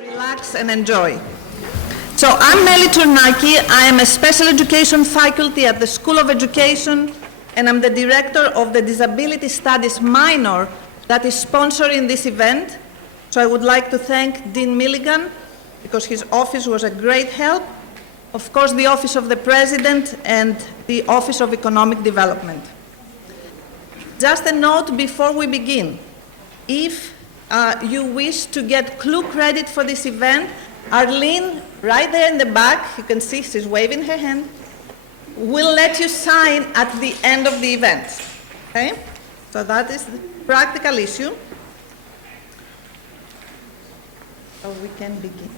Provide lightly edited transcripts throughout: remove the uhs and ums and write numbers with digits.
Relax and enjoy. So I'm Nelly Turnaki. I am a special education faculty at the School of Education, and I'm the director of the Disability Studies minor that is sponsoring this event. So I would like to thank Dean Milligan, because his office was a great help. Of course, the Office of the President and the Office of Economic Development. Just a note before we begin. If you wish to get clue credit for this event, Arlene, right there in the back, you can see she's waving her hand, will let you sign at the end of the event. Okay? So that is the practical issue. So we can begin.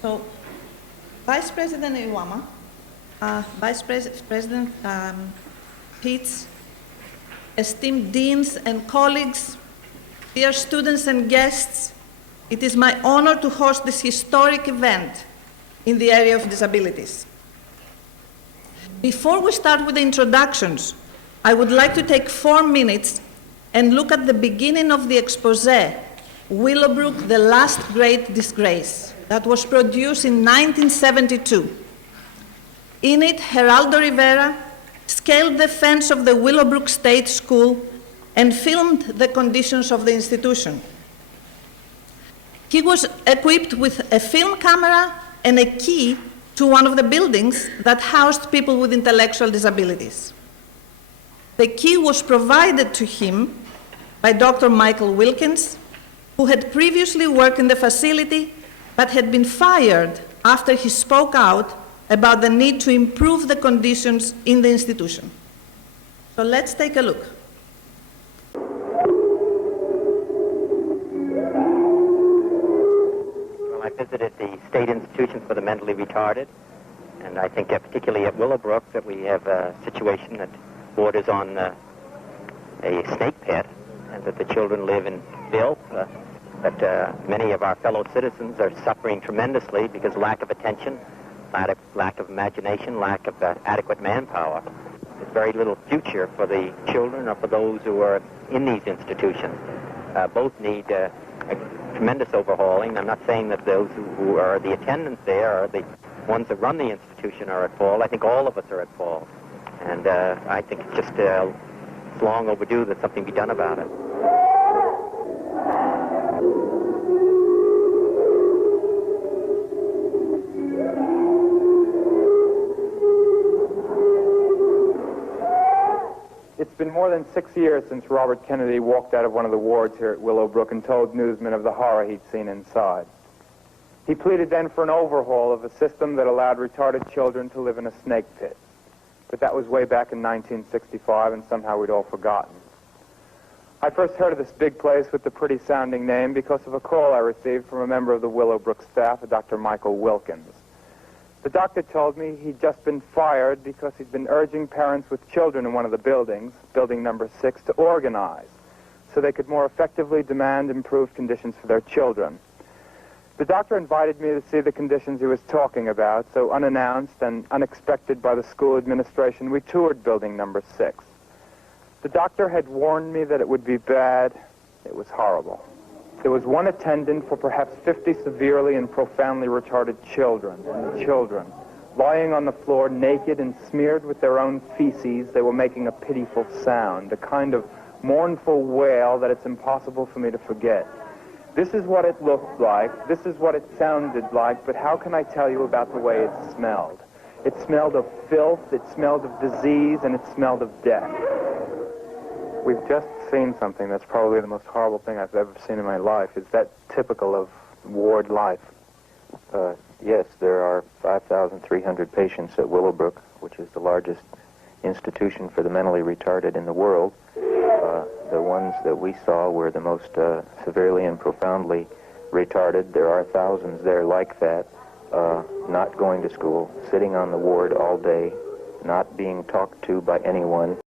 So, Vice President Iwama, Vice President Pitts, esteemed deans and colleagues, dear students and guests, it is my honor to host this historic event in the area of disabilities. Before we start with the introductions, I would like to take 4 minutes and look at the beginning of the expose, Willowbrook, the Last Great Disgrace, that was produced in 1972. In it, Geraldo Rivera scaled the fence of the Willowbrook State School and filmed the conditions of the institution. He was equipped with a film camera and a key to one of the buildings that housed people with intellectual disabilities. The key was provided to him by Dr. Michael Wilkins, who had previously worked in the facility but had been fired after he spoke out about the need to improve the conditions in the institution. So let's take a look. Well, I visited the State Institution for the Mentally Retarded, and I think particularly at Willowbrook that we have a situation that borders on a snake pit, and that the children live in filth, that many of our fellow citizens are suffering tremendously because lack of attention, lack of imagination, lack of adequate manpower. There's very little future for the children or for those who are in these institutions. Both need a tremendous overhauling. I'm not saying that those who are the attendants there or the ones that run the institution are at fault. I think all of us are at fault. And I think it's just it's long overdue that something be done about it. It's been more than 6 years since Robert Kennedy walked out of one of the wards here at Willowbrook and told newsmen of the horror he'd seen inside. He pleaded then for an overhaul of a system that allowed retarded children to live in a snake pit. But that was way back in 1965, and somehow we'd all forgotten. I first heard of this big place with the pretty-sounding name because of a call I received from a member of the Willowbrook staff, a Dr. Michael Wilkins. The doctor told me he'd just been fired because he'd been urging parents with children in one of the buildings, building number 6, to organize so they could more effectively demand improved conditions for their children. The doctor invited me to see the conditions he was talking about, so unannounced and unexpected by the school administration, we toured building number 6. The doctor had warned me that it would be bad. It was horrible. There was one attendant for perhaps 50 severely and profoundly retarded children, and the children, lying on the floor naked and smeared with their own feces, they were making a pitiful sound, a kind of mournful wail that it's impossible for me to forget. This is what it looked like, this is what it sounded like, but how can I tell you about the way it smelled? It smelled of filth, it smelled of disease, and it smelled of death. We've just seen something that's probably the most horrible thing I've ever seen in my life. Is that typical of ward life? Yes, there are 5,300 patients at Willowbrook, which is the largest institution for the mentally retarded in the world. The ones that we saw were the most severely and profoundly retarded. There are thousands there like that, not going to school, sitting on the ward all day, not being talked to by anyone.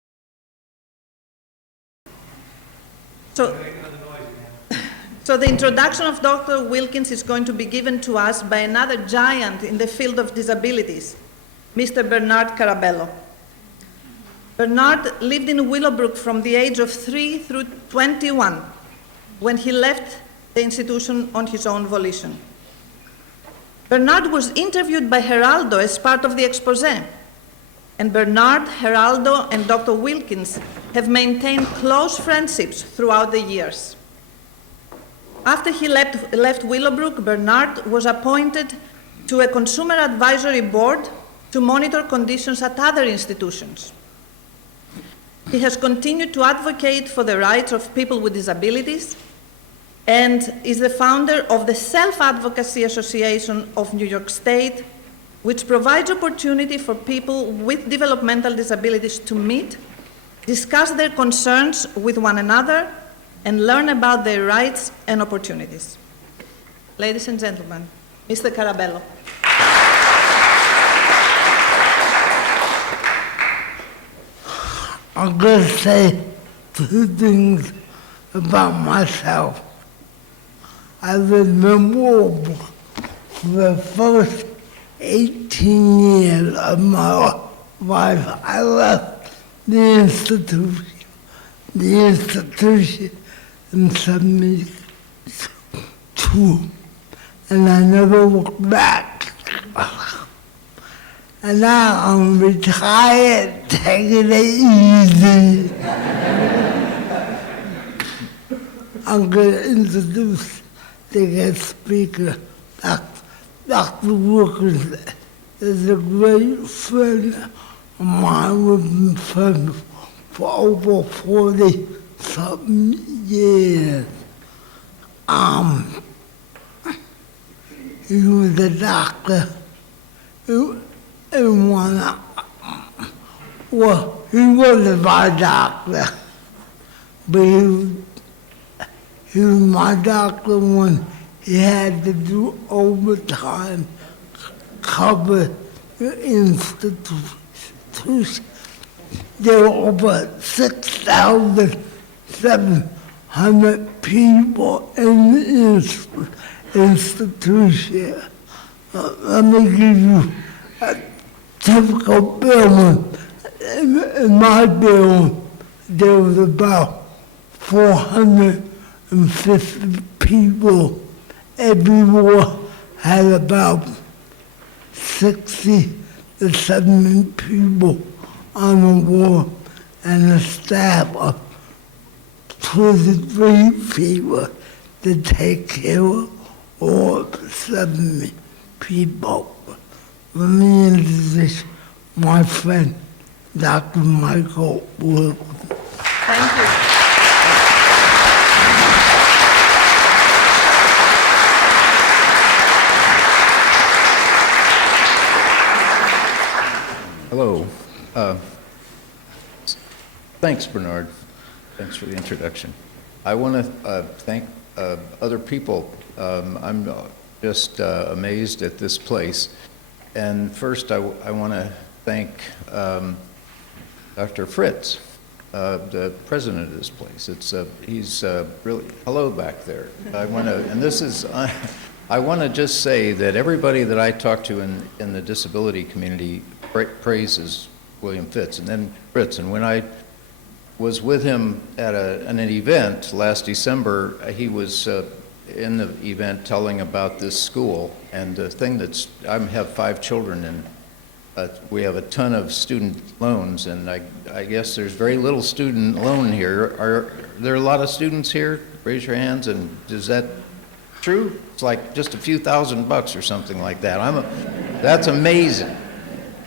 So the introduction of Dr. Wilkins is going to be given to us by another giant in the field of disabilities, Mr. Bernard Carabello. Bernard lived in Willowbrook from the age of 3 through 21, when he left the institution on his own volition. Bernard was interviewed by Geraldo as part of the expose, and Bernard, Geraldo, and Dr. Wilkins have maintained close friendships throughout the years. After he left Willowbrook, Bernard was appointed to a consumer advisory board to monitor conditions at other institutions. He has continued to advocate for the rights of people with disabilities and is the founder of the Self-Advocacy Association of New York State, which provides opportunity for people with developmental disabilities to meet, discuss their concerns with one another, and learn about their rights and opportunities. Ladies and gentlemen, Mr. Carabello. I'm going to say two things about myself. I lived in Willowbrook for the first 18 years of my life. I left the institution in 72, and I never looked back. And now I'm retired, taking it easy. I'm going to introduce the guest speaker, Dr. Wilkins is a great friend of mine. We've been friends for over 40-something years. He was a doctor. He wasn't my doctor, but he was my doctor when he had to do overtime, cover the institution. There were over 6,700 people in the institution. Let me give you a typical building. In my building, there was about 450 people. Everywhere had about 60 to 70 people on the wall, and a staff of 23 people to take care of all 70 people. Let me introduce my friend, Dr. Michael Wilkins. Thank you. Hello. Thanks, Bernard. Thanks for the introduction. I want to thank other people. I'm just amazed at this place. And first, I want to thank Dr. Fritz, the president of this place. He's really, hello back there. I want to just say that everybody that I talk to in the disability community praises William Fitz, and then Fritz. And when I was with him at an event last December, he was in the event telling about this school, and the thing I have 5 children, and we have a ton of student loans, and I guess there's very little student loan here. Are there a lot of students here? Raise your hands. And is that true? It's like just a few $1,000 or something like that. That's amazing.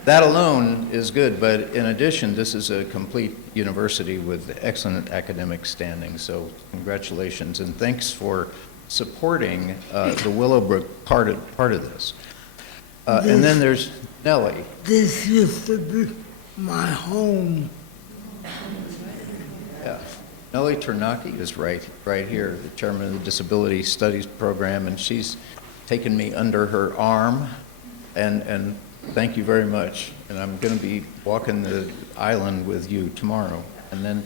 That alone is good, but in addition, this is a complete university with excellent academic standing, so congratulations, and thanks for supporting the Willowbrook part of this. And then there's Nellie. This used to be my home. Yeah. Nellie Ternaki is right here, the chairman of the Disability Studies Program, and she's taken me under her arm, and thank you very much. And I'm going to be walking the island with you tomorrow. And then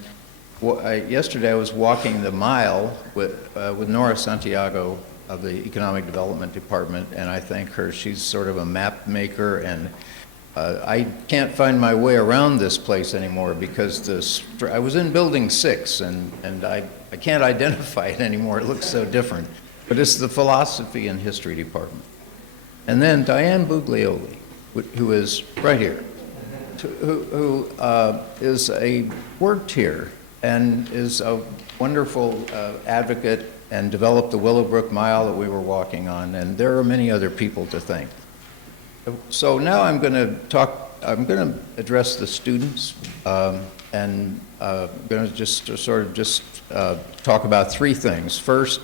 yesterday I was walking the mile with Nora Santiago of the Economic Development Department, and I thank her. She's sort of a map maker, and I can't find my way around this place anymore because I was in Building 6, and I can't identify it anymore. It looks so different. But it's the Philosophy and History Department. And then Diane Buglioli, who is right here, who worked here and is a wonderful advocate and developed the Willowbrook Mile that we were walking on, and there are many other people to thank. So now I'm going to address the students, and I'm going to just talk about three things. First,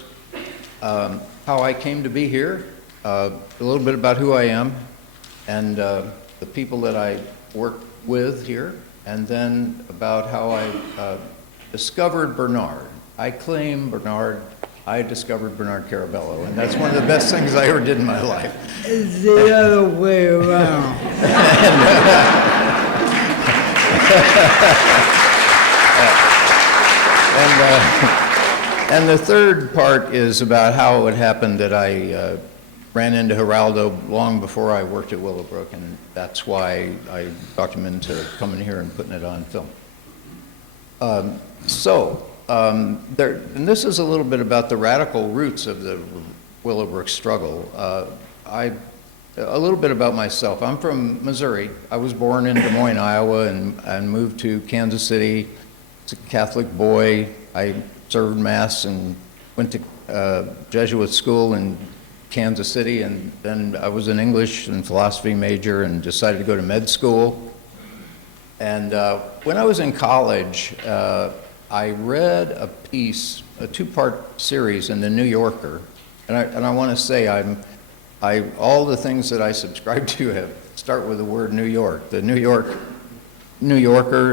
how I came to be here, a little bit about who I am, and the people that I work with here, and then about how I discovered Bernard. I claim I discovered Bernard Carabello, and that's one of the best things I ever did in my life. It's the other way around. And the third part is about how it happened that I ran into Geraldo long before I worked at Willowbrook, and that's why I talked him into coming here and putting it on film. And this is a little bit about the radical roots of the Willowbrook struggle. A little bit about myself. I'm from Missouri. I was born in Des Moines, Iowa, and moved to Kansas City. As a Catholic boy, I served Mass and went to Jesuit school in Kansas City, and then I was an English and philosophy major and decided to go to med school. And when I was in college, I read a piece, a two-part series in the New Yorker, and I want to say all the things that I subscribe to start with the word New York. The New Yorker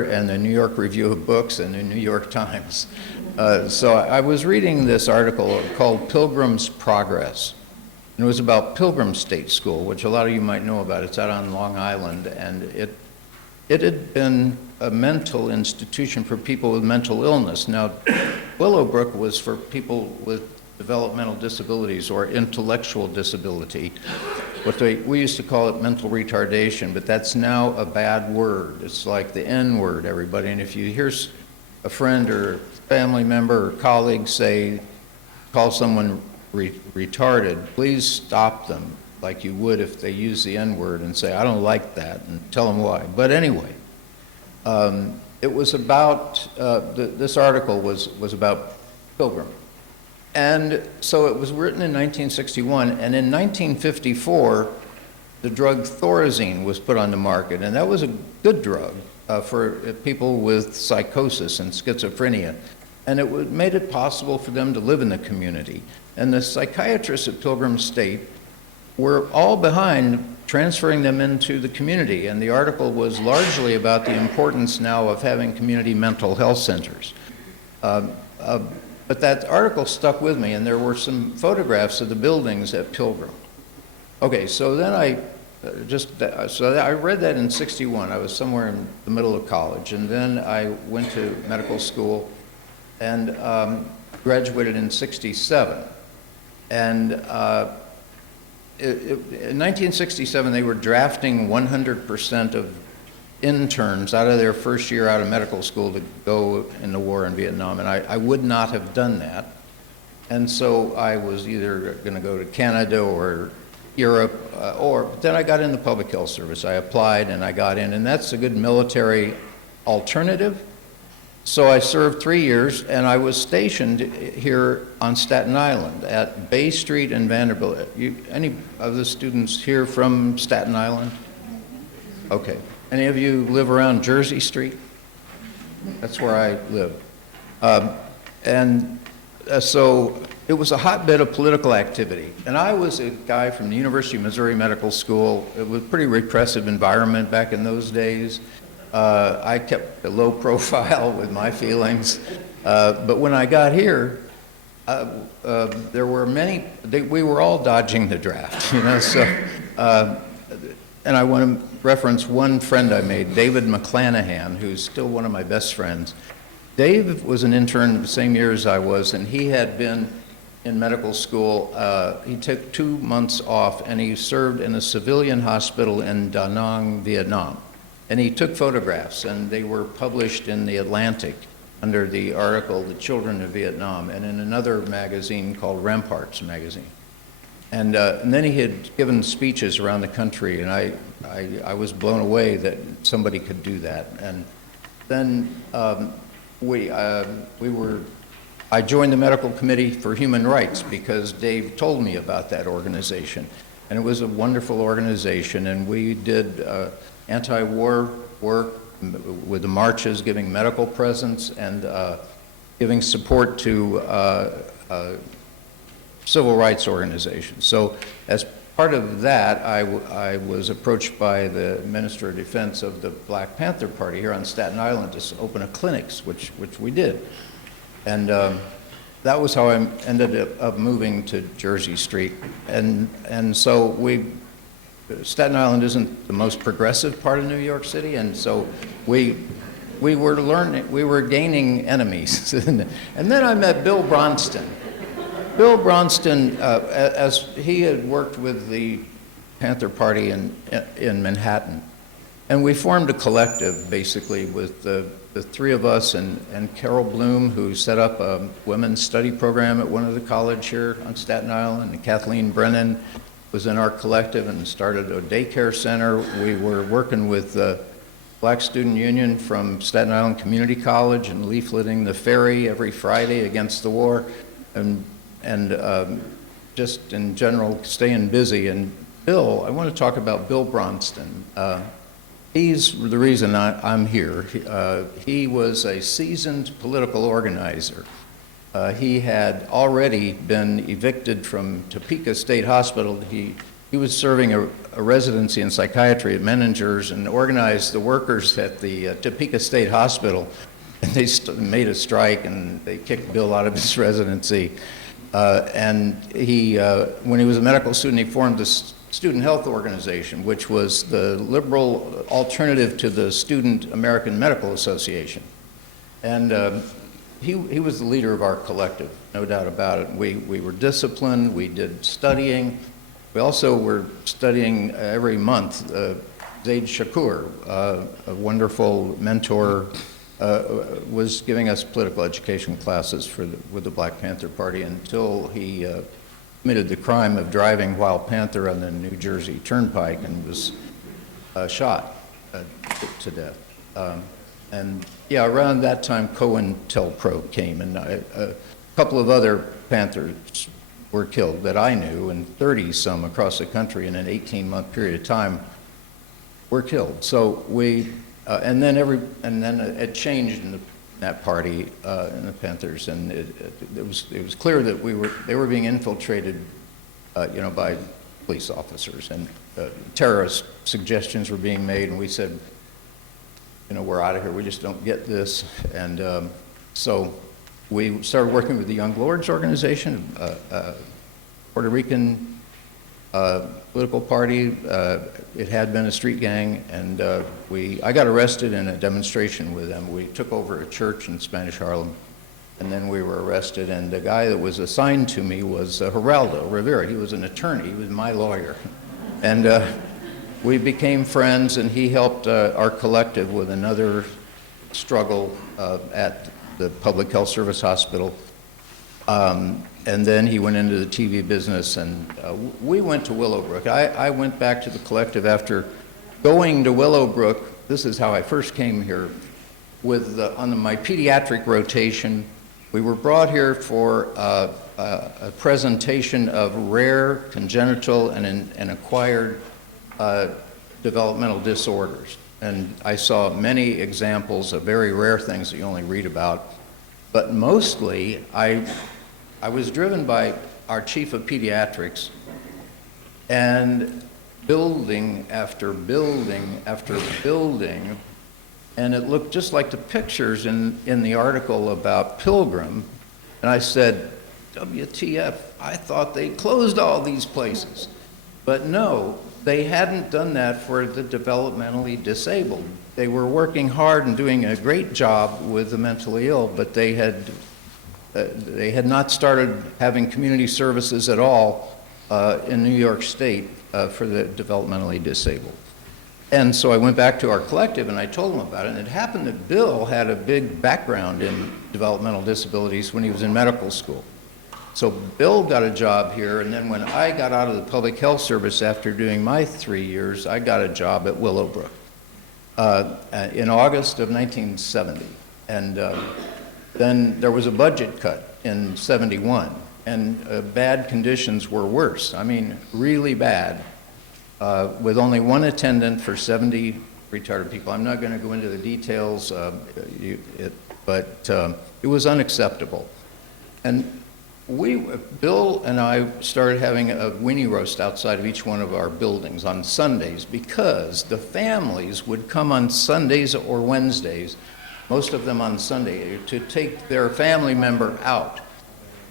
and the New York Review of Books and the New York Times. So I was reading this article called Pilgrim's Progress, and it was about Pilgrim State School, which a lot of you might know about. It's out on Long Island, and it had been a mental institution for people with mental illness. Now, Willowbrook was for people with developmental disabilities or intellectual disability. We used to call it mental retardation, but that's now a bad word. It's like the N word, everybody. And if you hear a friend or family member or colleague call someone retarded, please stop them like you would if they use the N word and say, I don't like that, and tell them why. But anyway, it was about, this article was about Pilgrim. And so it was written in 1961, and in 1954, the drug Thorazine was put on the market, and that was a good drug for people with psychosis and schizophrenia. And it made it possible for them to live in the community. And the psychiatrists at Pilgrim State were all behind transferring them into the community, and the article was largely about the importance now of having community mental health centers. But that article stuck with me, and there were some photographs of the buildings at Pilgrim. Okay, so then I read that in '61. I was somewhere in the middle of college, and then I went to medical school and graduated in '67. And in 1967, they were drafting 100% of interns out of their first year out of medical school to go in the war in Vietnam, and I would not have done that. And so I was either going to go to Canada or Europe, or then I got in the public health service. I applied and I got in, and that's a good military alternative. So I served 3 years, and I was stationed here on Staten Island at Bay Street and Vanderbilt. Any of the students here from Staten Island? Okay. Any of you live around Jersey Street? That's where I live. So it was a hotbed of political activity. And I was a guy from the University of Missouri Medical School. It was a pretty repressive environment back in those days. I kept a low profile with my feelings. But when I got here, there were we were all dodging the draft, you know, so, and I want to reference one friend I made, David Mcclanahan, who's still one of my best friends. Dave was an intern the same year as I was, and he had been in medical school. He took 2 months off, and he served in a civilian hospital in Da Nang, Vietnam. And he took photographs, and they were published in the Atlantic under the article, The Children of Vietnam, and in another magazine called Ramparts magazine. And then he had given speeches around the country, and I was blown away that somebody could do that. And then I joined the medical committee for human rights because Dave told me about that organization. And it was a wonderful organization, and we did anti-war work with the marches, giving medical presence and giving support to civil rights organizations. So as part of that, I was approached by the Minister of Defense of the Black Panther Party here on Staten Island to open a clinics, which we did. And that was how I ended up moving to Jersey Street. And so Staten Island isn't the most progressive part of New York City, and so we were gaining enemies. And then I met Bill Braunston. Bill Braunston, as he had worked with the Panther Party in Manhattan, and we formed a collective, basically, with the three of us and Carol Bloom, who set up a women's study program at one of the college here on Staten Island, and Kathleen Brennan was in our collective and started a daycare center. We were working with the Black Student Union from Staten Island Community College and leafleting the ferry every Friday against the war, and just in general staying busy. And Bill, I want to talk about Bill Braunston. He's the reason I'm here. He was a seasoned political organizer. He had already been evicted from Topeka State Hospital. He was serving a residency in psychiatry at Menninger's and organized the workers at the Topeka State Hospital. And they made a strike, and they kicked Bill out of his residency. And when he was a medical student, he formed this Student Health Organization, which was the liberal alternative to the Student American Medical Association. And he was the leader of our collective, no doubt about it. We were disciplined, we did studying. We also were studying every month. Zaid Shakur, a wonderful mentor, was giving us political education classes with the Black Panther Party until he committed the crime of driving while Panther on the New Jersey Turnpike and was shot to death. And yeah, around that time, COINTELPRO came, and a couple of other Panthers were killed that I knew, and 30-some across the country in an 18-month period of time were killed. So and then it changed in that party, in the Panthers, and it was clear that they were being infiltrated, by police officers, and terrorist suggestions were being made, and we said, we're out of here. We just don't get this, and so we started working with the Young Lords organization, Puerto Rican political party. It had been a street gang, and I got arrested in a demonstration with them. We took over a church in Spanish Harlem, and then we were arrested, and the guy that was assigned to me was Geraldo Rivera. He was an attorney. He was my lawyer. And we became friends, and he helped our collective with another struggle at the Public Health Service Hospital. And then he went into the TV business, and we went to Willowbrook. I went back to the collective after going to Willowbrook. This is how I first came here, on my pediatric rotation. We were brought here for a presentation of rare congenital and acquired developmental disorders. And I saw many examples of very rare things that you only read about. But mostly, I was driven by our chief of pediatrics, and building after building after building, and it looked just like the pictures in the article about Pilgrim. And I said, WTF, I thought they closed all these places. But no, they hadn't done that for the developmentally disabled. They were working hard and doing a great job with the mentally ill, but they had They had not started having community services at all in New York State for the developmentally disabled. And so I went back to our collective and I told them about it. And it happened that Bill had a big background in developmental disabilities when he was in medical school. So Bill got a job here, and then when I got out of the public health service after doing my 3 years, I got a job at Willowbrook in August of 1970. And then there was a budget cut in 71, and bad conditions were worse. I mean, really bad, with only one attendant for 70 retarded people. I'm not going to go into the details, but it was unacceptable. And Bill and I started having a weenie roast outside of each one of our buildings on Sundays because the families would come on Sundays or Wednesdays, most of them on Sunday, to take their family member out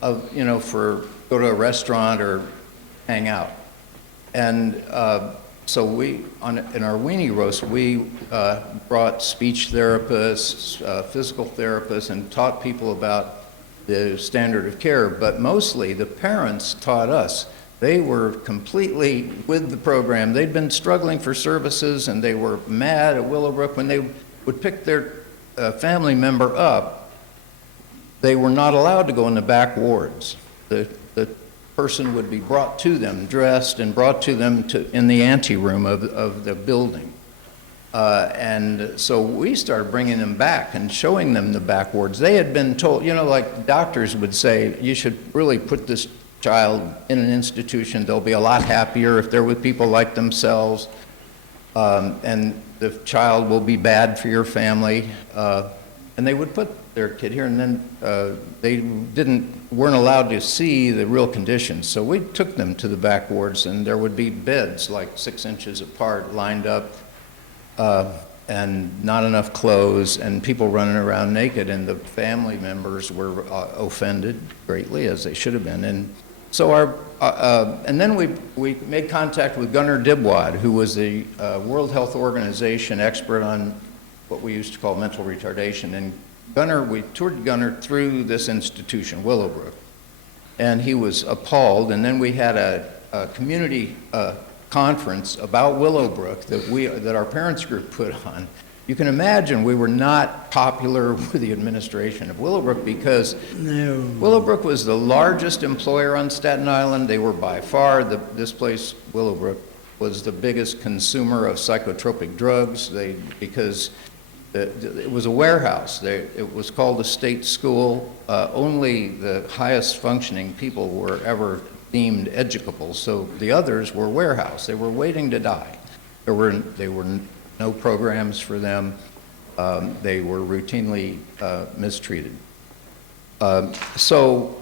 of, go to a restaurant or hang out. And so in our weenie roast, we brought speech therapists, physical therapists, and taught people about the standard of care, but mostly the parents taught us. They were completely with the program. They'd been struggling for services, and they were mad at Willowbrook. When they would pick their family member up, they were not allowed to go in the back wards. The person would be brought to them, dressed, and brought to them in the anteroom of the building. And so we started bringing them back and showing them the back wards. They had been told, like doctors would say, you should really put this child in an institution. They'll be a lot happier if they're with people like themselves. And the child will be bad for your family. And they would put their kid here, and then they weren't allowed to see the real conditions. So we took them to the back wards, and there would be beds like 6 inches apart, lined up, and not enough clothes, and people running around naked, and the family members were offended greatly, as they should have been. And so and then we made contact with Gunnar Dibwad, who was the World Health Organization expert on what we used to call mental retardation. And we toured Gunnar through this institution, Willowbrook, and he was appalled. And then we had a community conference about Willowbrook that our parents group put on. You can imagine we were not popular with the administration of Willowbrook because Willowbrook was the largest employer on Staten Island. They were by far, this place, Willowbrook, was the biggest consumer of psychotropic drugs because it was a warehouse. It was called a state school. Only the highest functioning people were ever deemed educable, so the others were warehouse. They were waiting to die. There were no programs for them. They were routinely mistreated. So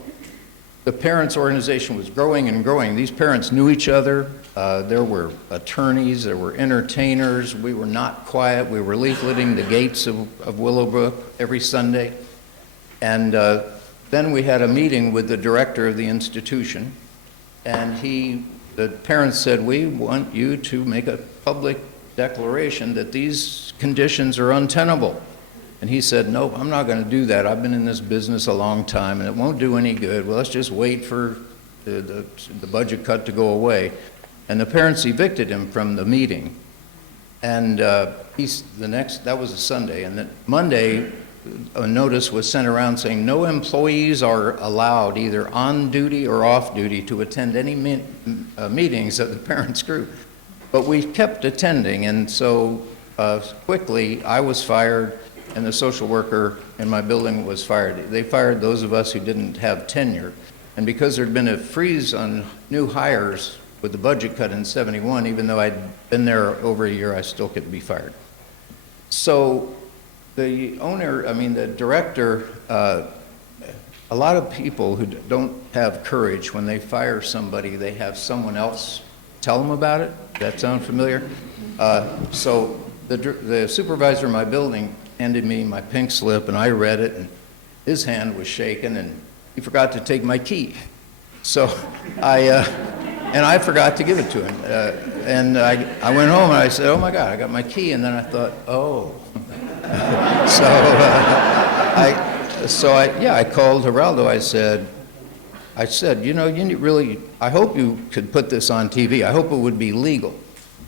the parents' organization was growing and growing. These parents knew each other. There were attorneys, there were entertainers. We were not quiet. We were leafleting the gates of Willowbrook every Sunday. And then we had a meeting with the director of the institution. And the parents said, we want you to make a public declaration that these conditions are untenable. And he said, nope, I'm not going to do that. I've been in this business a long time, and it won't do any good. Well, let's just wait for the budget cut to go away. And the parents evicted him from the meeting. And that was a Sunday. And then Monday, a notice was sent around saying no employees are allowed, either on duty or off duty, to attend any meetings of the parents group. But we kept attending, and so quickly I was fired, and the social worker in my building was fired. They fired those of us who didn't have tenure. And because there'd been a freeze on new hires with the budget cut in 71, even though I'd been there over a year, I still could be fired. So the director, a lot of people who don't have courage, when they fire somebody, they have someone else tell them about it. Does that sound familiar? So the supervisor of my building handed me my pink slip, and I read it, and his hand was shaking, and he forgot to take my key. So I forgot to give it to him. And I went home, and I said, oh my God, I got my key. And then I thought, oh. So I called Geraldo. I said, you know, I hope you could put this on TV. I hope it would be legal.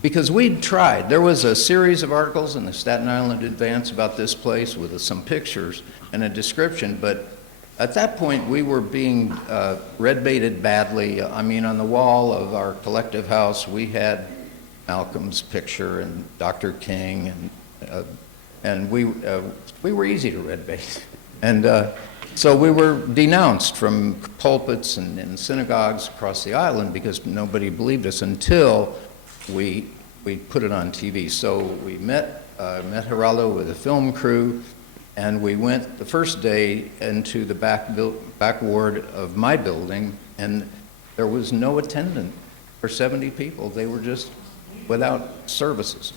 Because we'd tried. There was a series of articles in the Staten Island Advance about this place with some pictures and a description, but at that point we were being red-baited badly. I mean, on the wall of our collective house we had Malcolm's picture and Dr. King, and we were easy to red-bait. And so we were denounced from pulpits and synagogues across the island because nobody believed us until we put it on TV. So we met Geraldo with a film crew, and we went the first day into the back ward of my building, and there was no attendant for 70 people. They were just without services.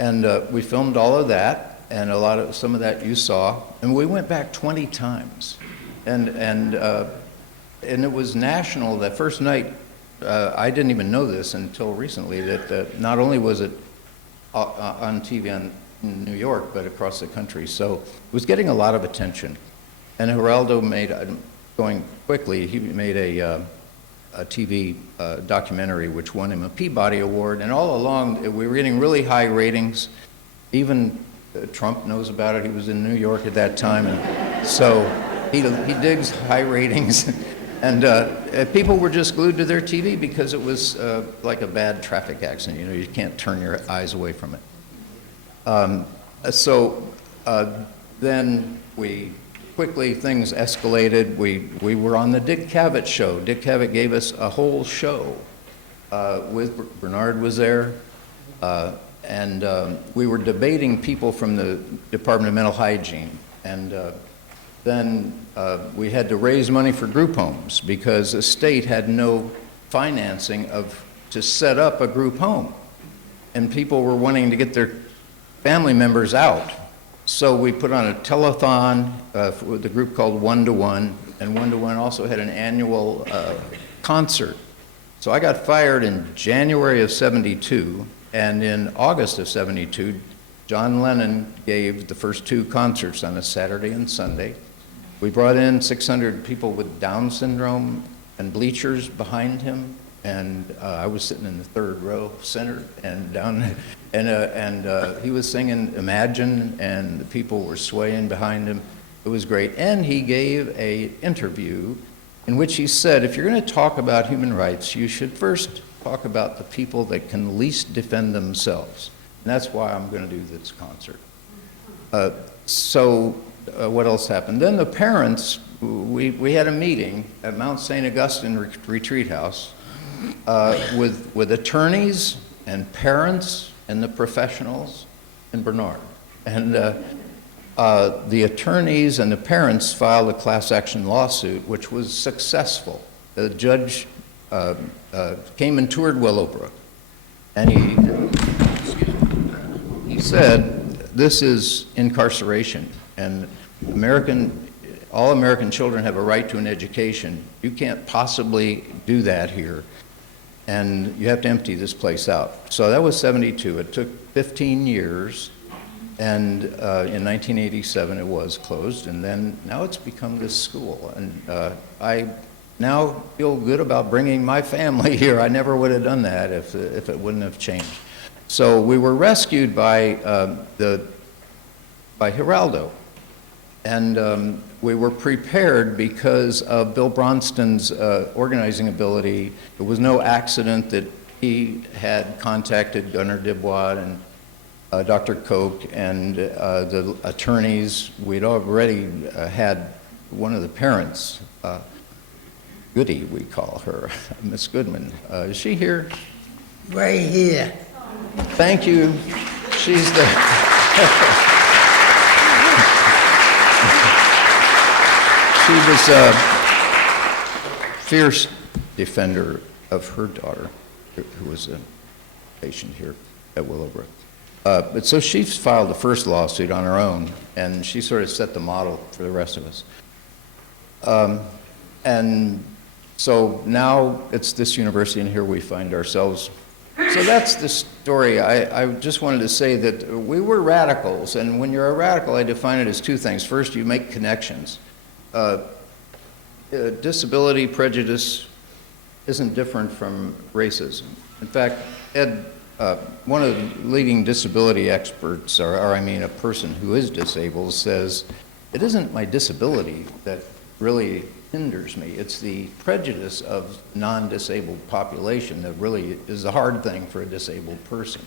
And we filmed all of that, and some of that you saw, and we went back 20 times. And it was national. That first night, I didn't even know this until recently, that not only was it on TV in New York, but across the country. So it was getting a lot of attention. And Geraldo going quickly, he made a TV documentary which won him a Peabody Award. And all along, we were getting really high ratings. Even Trump knows about it. He was in New York at that time. And so he digs high ratings. And people were just glued to their TV because it was like a bad traffic accident. You know, you can't turn your eyes away from it. Then things escalated. We were on the Dick Cavett show. Dick Cavett gave us a whole show. Bernard was there. And we were debating people from the Department of Mental Hygiene. And then we had to raise money for group homes because the state had no financing to set up a group home. And people were wanting to get their family members out. So we put on a telethon with a group called 1 to 1, and 1 to 1 also had an annual concert. So I got fired in January of '72, and in August of '72, John Lennon gave the first 2 concerts on a Saturday and Sunday. We brought in 600 people with Down syndrome and bleachers behind him, and I was sitting in the 3rd row center and down, and he was singing Imagine, and the people were swaying behind him. It was great. And he gave an interview in which he said, if you're going to talk about human rights, you should first talk about the people that can least defend themselves. And that's why I'm going to do this concert. What else happened? Then the parents, we had a meeting at Mount St. Augustine Retreat House with attorneys and parents and the professionals and Bernard. And the attorneys and the parents filed a class action lawsuit, which was successful. The judge came and toured Willowbrook, and he said, this is incarceration, and all American children have a right to an education. You can't possibly do that here, and you have to empty this place out. So that was '72. It took 15 years, and in 1987 it was closed, and then now it's become this school. And I now feel good about bringing my family here. I never would have done that if it wouldn't have changed. So we were rescued by Geraldo, and we were prepared because of Bill Braunston's organizing ability. It was no accident that he had contacted Gunnar Dubois and Dr. Koch and the attorneys. We'd already had one of the parents, Goody, we call her, Miss Goodman. Is she here? Right here. Thank you. She's the... She was a fierce defender of her daughter, who was a patient here at Willowbrook. But so she filed the first lawsuit on her own, and she sort of set the model for the rest of us. And so now it's this university, and here we find ourselves. So that's the story. I just wanted to say that we were radicals, and when you're a radical, I define it as 2 things. First, you make connections. disability prejudice isn't different from racism. In fact, Ed, one of the leading disability experts, or I mean a person who is disabled, says, it isn't my disability that really hinders me. It's the prejudice of non-disabled population that really is the hard thing for a disabled person.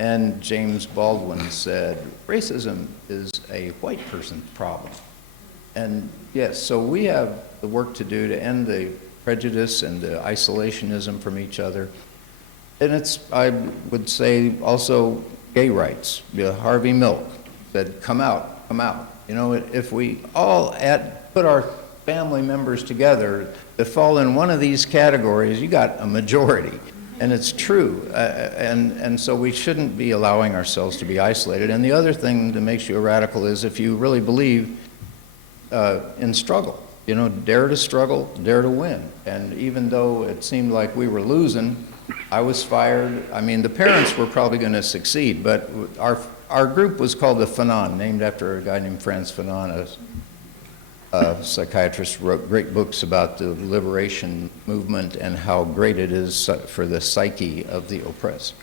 And James Baldwin said, racism is a white person's problem. And yes, so we have the work to do to end the prejudice and the isolationism from each other. And it's, I would say, also gay rights. Harvey Milk said, come out, come out. You know, if we all put our family members together that fall in one of these categories, you got a majority. And it's true. And so we shouldn't be allowing ourselves to be isolated. And the other thing that makes you a radical is if you really believe in struggle. You know, dare to struggle, dare to win. And even though it seemed like we were losing, I was fired. I mean, the parents were probably going to succeed, but our group was called the Fanon, named after a guy named Frantz Fanon, a psychiatrist who wrote great books about the liberation movement and how great it is for the psyche of the oppressed.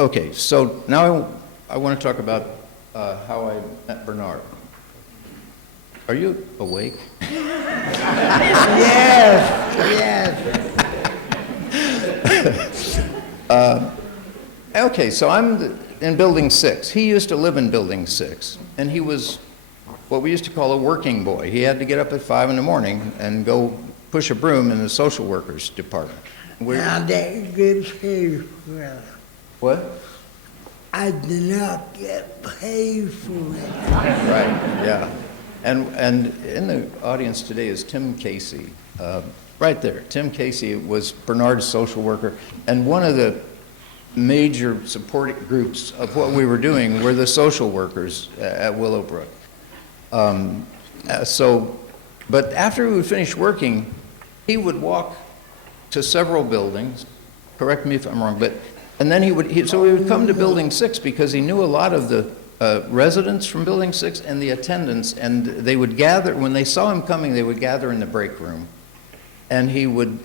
Okay, so now I want to talk about how I met Bernard. Are you awake? Yes, yes. Okay, so I'm in Building 6. He used to live in Building 6, and he was what we used to call a working boy. He had to get up at 5 in the morning and go push a broom in the social workers department. Now that gets paid for it. What? I did not get paid for it. Right, yeah. And in the audience today is Tim Casey, right there. Tim Casey was Bernard's social worker, and one of the major supporting groups of what we were doing were the social workers at Willowbrook. But after we would finish working, he would walk to several buildings, correct me if I'm wrong, and then so we would come to Building 6 because he knew a lot of the residents from Building 6 and the attendants, and they would gather, when they saw him coming, they would gather in the break room, and he would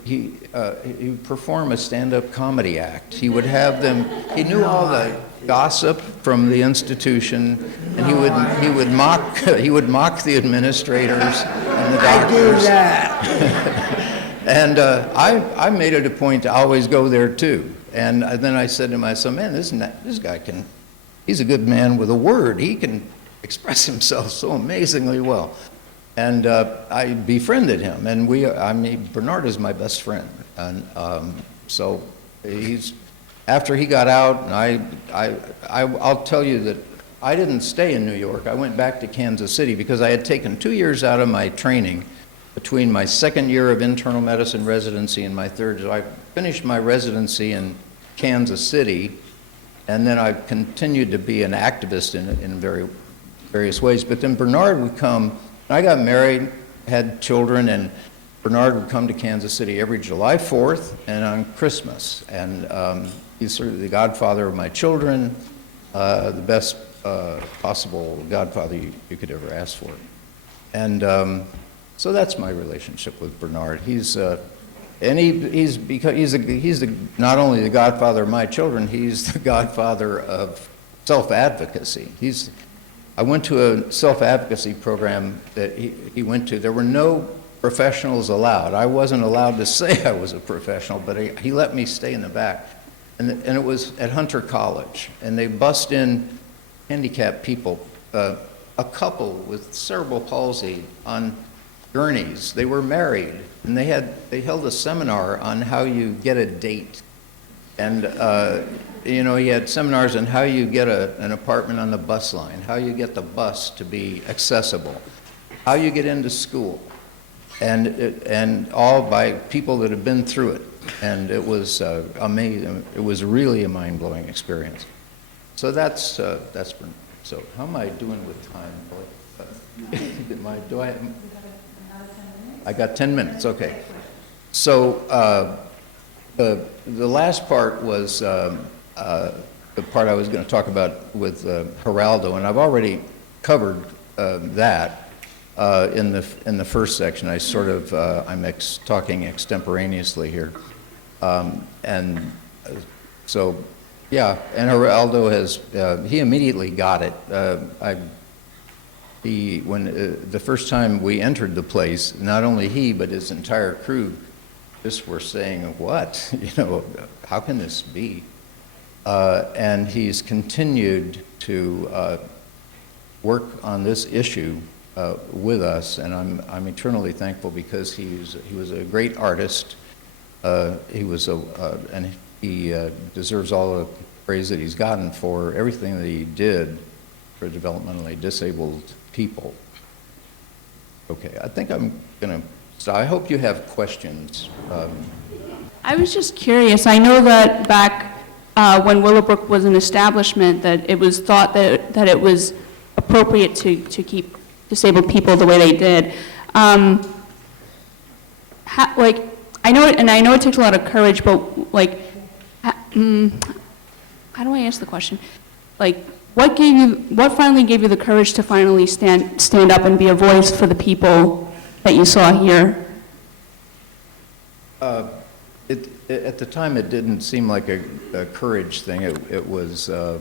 perform a stand-up comedy act. He would have them, he knew all the gossip from the institution, and he would mock the administrators and the doctors. I do that. And I made it a point to always go there too. And then I said to myself, man, this guy he's a good man with a word. He can express himself so amazingly well. And I befriended him, and Bernard is my best friend. And so after he got out, and I'll tell you that I didn't stay in New York. I went back to Kansas City because I had taken 2 years out of my training between my second year of internal medicine residency and my third. So I finished my residency in Kansas City, and then I continued to be an activist in various ways. But then Bernard would come. I got married, had children, and Bernard would come to Kansas City every July 4th and on Christmas. And he's sort of the godfather of my children, the best possible godfather you could ever ask for. And so that's my relationship with Bernard. He's not only the godfather of my children, he's the godfather of self-advocacy. I went to a self-advocacy program that he went to. There were no professionals allowed. I wasn't allowed to say I was a professional, but he let me stay in the back. And it was at Hunter College, and they bussed in handicapped people, a couple with cerebral palsy on gurneys. They were married, and they held a seminar on how you get a date. And he had seminars on how you get an apartment on the bus line, how you get the bus to be accessible, how you get into school, and all by people that have been through it. And it was amazing. It was really a mind-blowing experience. So that's so how am I doing with time? I got 10 minutes. Okay. So the last part was the part I was going to talk about with Geraldo, and I've already covered that. in the first section. I sort of, I'm talking extemporaneously here. And so, yeah, and Geraldo has, he immediately got it. The first time we entered the place, not only he, but his entire crew just were saying, what? You know, how can this be? And he's continued to work on this issue with us, and I'm eternally thankful because he was a great artist. And he deserves all the praise that he's gotten for everything that he did for developmentally disabled people. Okay, I think I'm going to stop. I hope you have questions. I was just curious. I know that back when Willowbrook was an establishment, that it was thought that it was appropriate to keep disabled people the way they did. I know it takes a lot of courage, but like, how do I ask the question? Like, what finally gave you the courage to finally stand up and be a voice for the people that you saw here? At the time, it didn't seem like a courage thing. It was, I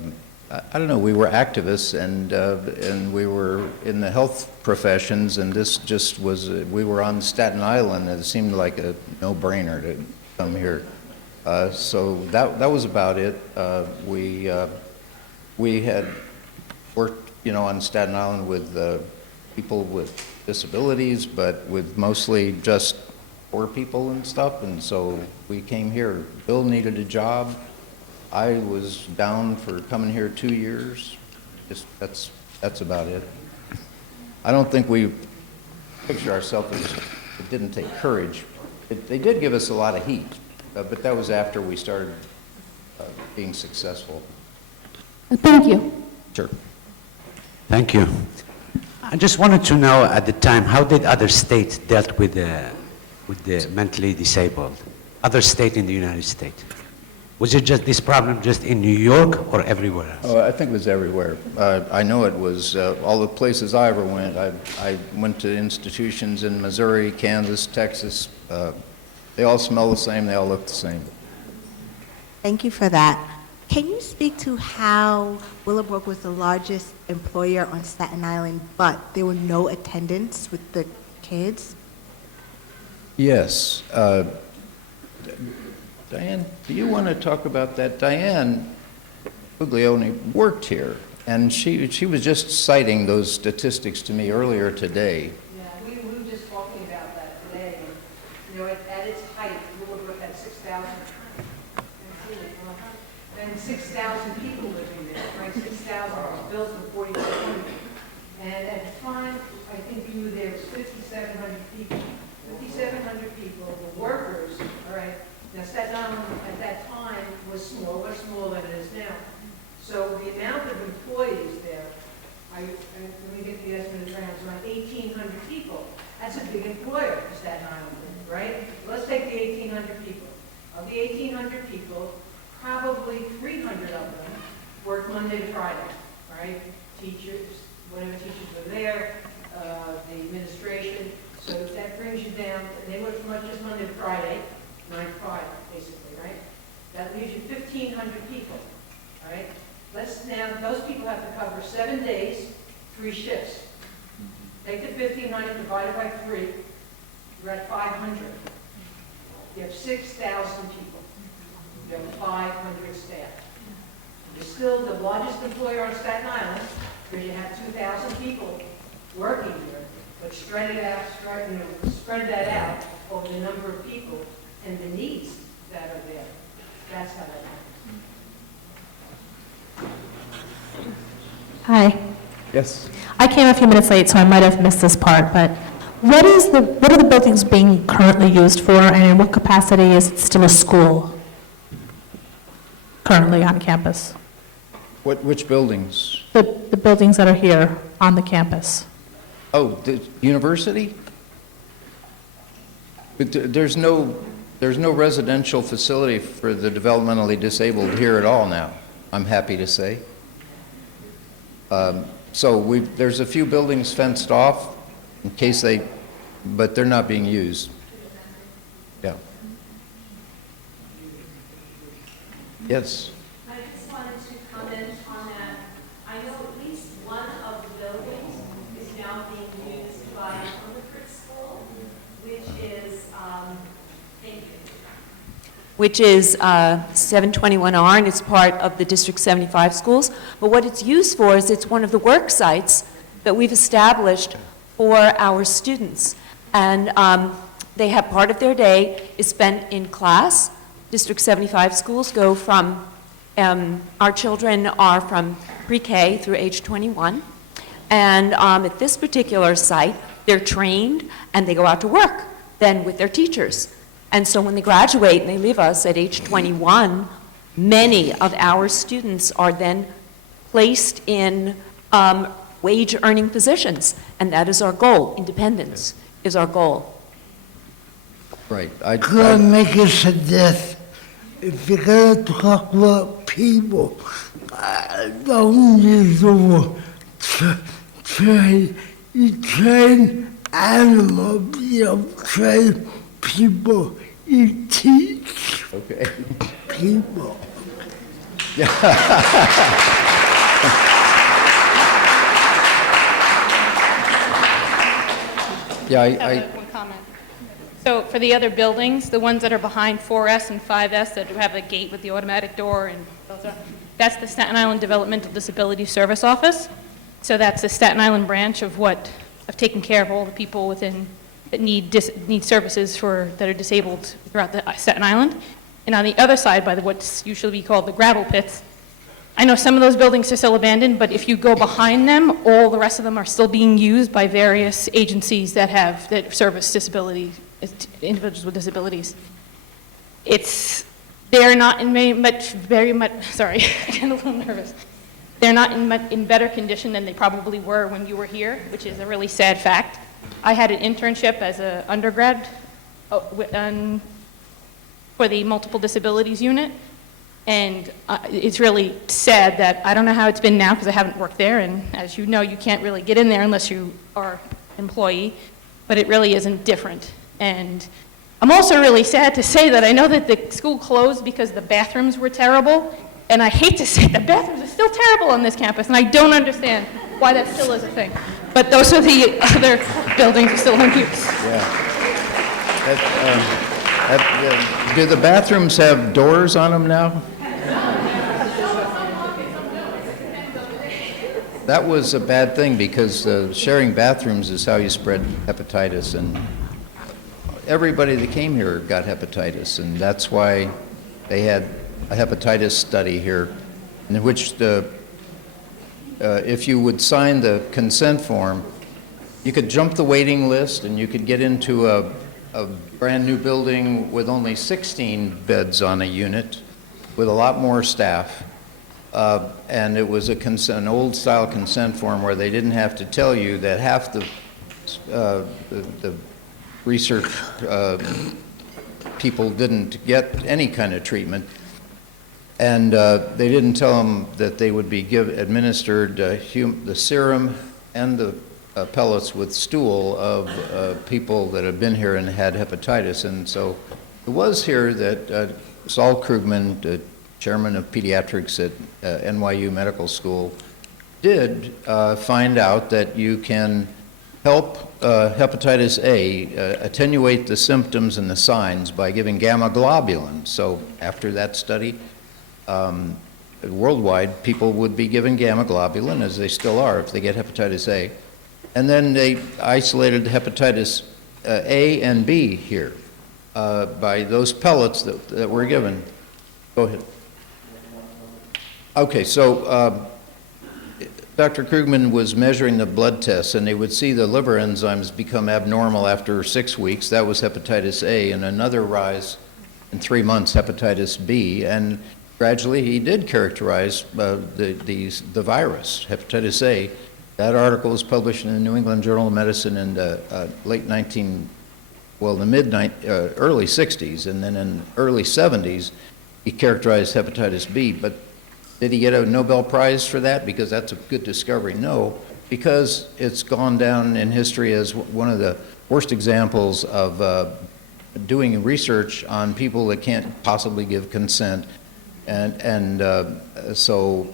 don't know, we were activists and we were in the health professions, and this just was, we were on Staten Island, and it seemed like a no-brainer to come here. So that was about it. We had worked, on Staten Island with people with disabilities, but with mostly just poor people and stuff, and so we came here. Bill needed a job. I was down for coming here 2 years. Just that's about it. I don't think we picture ourselves as, it didn't take courage. They did give us a lot of heat, but that was after we started being successful. Thank you. Sure. Thank you. I just wanted to know at the time, how did other states dealt with the mentally disabled? Other states in the United States? Was it just this problem just in New York or everywhere else? Oh, I think it was everywhere. I know it was all the places I ever went. I went to institutions in Missouri, Kansas, Texas. They all smell the same. They all look the same. Thank you for that. Can you speak to how Willowbrook was the largest employer on Staten Island, but there were no attendants with the kids? Yes. Diane, do you want to talk about that? Diane Puglione worked here, and she was just citing those statistics to me earlier today. Yeah, we were just talking about that today. And, at its height, Willowbrook had 6,000 and 6,000 people living there, right? 6,000 was built in 4200. And at the time, I think you were there, was 5,700 people. 5,700 people, the workers, all right? Now, Staten Island at that time was small, much smaller than it is now. So the amount of employees there, let me get the estimate around 1,800 people. That's a big employer for Staten Island, right? Let's take the 1,800 people. Of the 1,800 people, probably 300 of them work Monday to Friday, right? Teachers, whatever teachers were there, the administration. So that brings you down, and they work from just Monday to Friday, 9 to 5, basically, right? That leaves you 1,500 people, all right? Now, those people have to cover 7 days, 3 shifts. Take the 1,500 divided by 3, you're at 500. You have 6,000 people. You have 500 staff. You're still the largest employer on Staten Island, because you have 2,000 people working here, but spread that out over the number of people and the needs that are there. That's how that happens. Hi. Yes. I came a few minutes late, so I might have missed this part, but what are the buildings being currently used for, and in what capacity is it still a school currently on campus? Which buildings? The buildings that are here on the campus. Oh, the university? But there's no residential facility for the developmentally disabled here at all now, I'm happy to say. So there's a few buildings fenced off, in case but they're not being used. Yeah. Yes. I just wanted to comment on that. I know at least one of the buildings is now being used by Willowbrook School, which is 721R, and it's part of the District 75 schools. But what it's used for is it's one of the work sites that we've established for our students. And they have part of their day is spent in class. District 75 schools go from, our children are from pre-K through age 21. And at this particular site, they're trained and they go out to work then with their teachers. And so when they graduate and they leave us at age 21, many of our students are then placed in wage-earning positions. And that is our goal. Independence is our goal. Right. Could I make a suggestion? If you're going to talk about people, don't use the word train. You train animals, you don't train people. You teach people. One comment. So for the other buildings, the ones that are behind 4S and 5S that have a gate with the automatic door, and that's the Staten Island Developmental Disability Service Office. So that's the Staten Island branch of taking care of all the people within that need services that are disabled throughout the Staten Island. And on the other side, by what's usually called the gravel pits, I know some of those buildings are still abandoned, but if you go behind them, all the rest of them are still being used by various agencies that service individuals with disabilities. They're not very much, sorry, I get a little nervous. They're not in better condition than they probably were when you were here, which is a really sad fact. I had an internship as an undergrad for the multiple disabilities unit, and it's really sad that I don't know how it's been now because I haven't worked there, and as you know, you can't really get in there unless you are an employee, but it really isn't different. And I'm also really sad to say that I know that the school closed because the bathrooms were terrible, and I hate to say the bathrooms are still terrible on this campus, and I don't understand why that still is a thing. But those are the other buildings are still in use. Yeah. Do the bathrooms have doors on them now? That was a bad thing because sharing bathrooms is how you spread hepatitis, and everybody that came here got hepatitis, and that's why they had a hepatitis study here in which if you would sign the consent form, you could jump the waiting list and you could get into a brand new building with only 16 beds on a unit with a lot more staff. And it was an old style consent form where they didn't have to tell you that half the research people didn't get any kind of treatment. And they didn't tell them that they would be administered the serum and the pellets with stool of people that had been here and had hepatitis. And so it was here that Saul Krugman, the chairman of pediatrics at NYU Medical School, did find out that you can help hepatitis A attenuate the symptoms and the signs by giving gamma globulin. So after that study, worldwide, people would be given gamma globulin, as they still are if they get hepatitis A. And then they isolated hepatitis A and B here by those pellets that were given. Go ahead. Okay, so Dr. Krugman was measuring the blood tests, and they would see the liver enzymes become abnormal after 6 weeks. That was hepatitis A, and another rise in 3 months, hepatitis B. And gradually, he did characterize the virus, hepatitis A. That article was published in the New England Journal of Medicine in the early 60s, and then in early 70s, he characterized hepatitis B. But did he get a Nobel Prize for that? Because that's a good discovery. No, because it's gone down in history as one of the worst examples of doing research on people that can't possibly give consent. So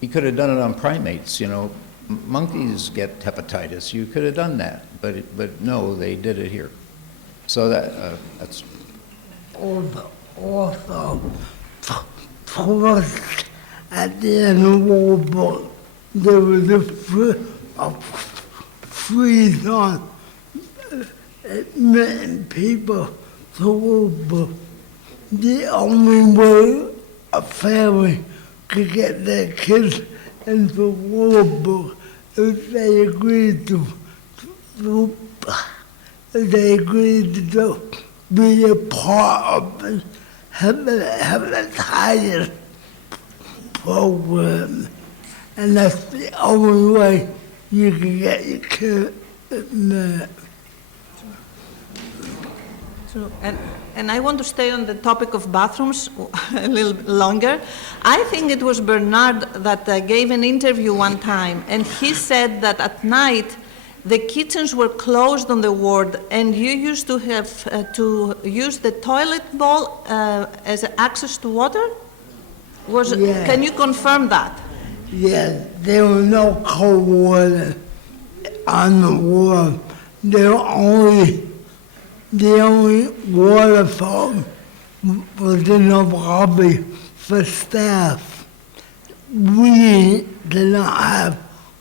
he could have done it on primates, you know. Monkeys get hepatitis. You could have done that, but no, they did it here. So that's... Also, first, at the end of Willowbrook, there was a freeze on admitting people to Willowbrook. The only way a family could get their kids into Willowbrook if they agreed to be a part of the hepatitis program, and that's the only way you can get your kid admitted. So, and I want to stay on the topic of bathrooms a little longer. I think it was Bernard that gave an interview one time, and he said that at night the kitchens were closed on the ward, and you used to have to use the toilet bowl as access to water? Yeah. Can you confirm that? Yeah, there was no cold water on the ward. The only water fountain was in the lobby for staff. We did not have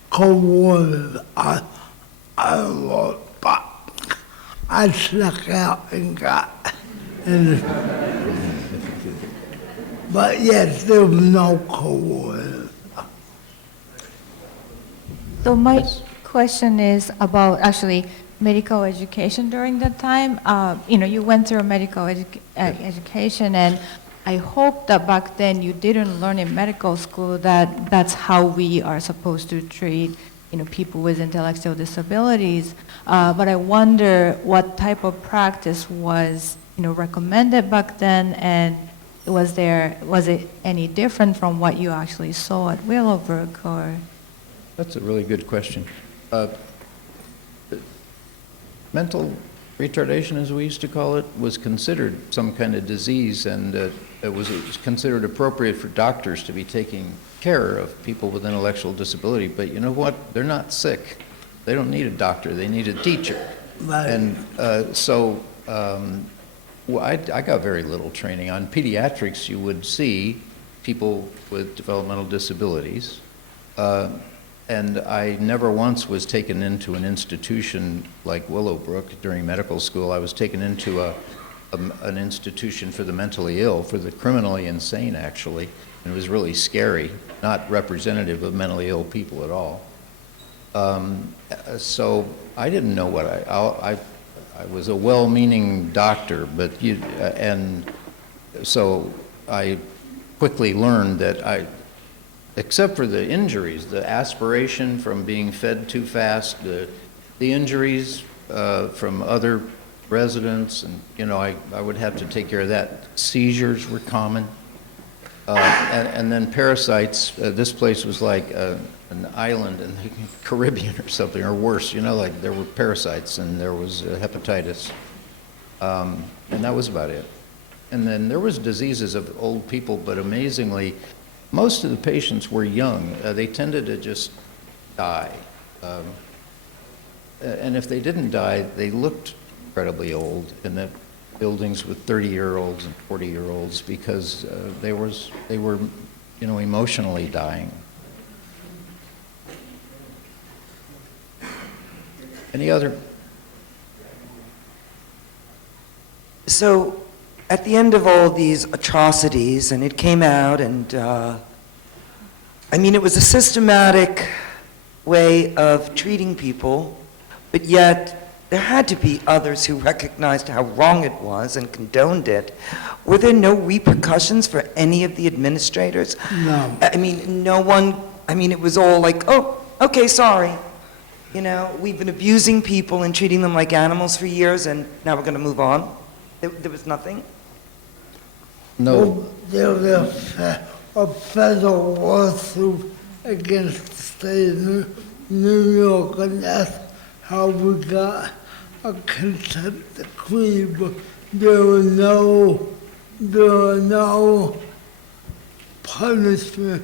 cold water. I don't know, but I snuck out and got it. But yes, there was no cold water. So my question is about actually medical education during that time. You went through a medical education, and I hope that back then you didn't learn in medical school that that's how we are supposed to treat people with intellectual disabilities. But I wonder what type of practice was recommended back then, and was it any different from what you actually saw at Willowbrook? Or That's a really good question. Mental retardation, as we used to call it, was considered some kind of disease, and it was considered appropriate for doctors to be taking care of people with intellectual disability. But you know what? They're not sick. They don't need a doctor. They need a teacher. Right. And I got very little training. On pediatrics, you would see people with developmental disabilities. And I never once was taken into an institution like Willowbrook during medical school. I was taken into an institution for the mentally ill, for the criminally insane, actually. And it was really scary, not representative of mentally ill people at all. So I didn't know what I was a well-meaning doctor, but so I quickly learned that except for the injuries, the aspiration from being fed too fast, the injuries from other residents, and I would have to take care of that. Seizures were common, and then parasites. This place was like an island in the Caribbean or something, or worse. Like there were parasites and there was hepatitis, and that was about it. And then there was diseases of old people, but amazingly, most of the patients were young. They tended to just die. And if they didn't die, they looked incredibly old in the buildings with 30-year-olds and 40-year-olds because they were emotionally dying. Any other? So, at the end of all these atrocities, and it came out, and it was a systematic way of treating people, but yet there had to be others who recognized how wrong it was and condoned it. Were there no repercussions for any of the administrators? No. No one, it was all like, oh, okay, sorry. We've been abusing people and treating them like animals for years, and now we're going to move on. There was nothing? No. There was a federal lawsuit against Staten New York, and that's how we got a consent decree, but there was no punishment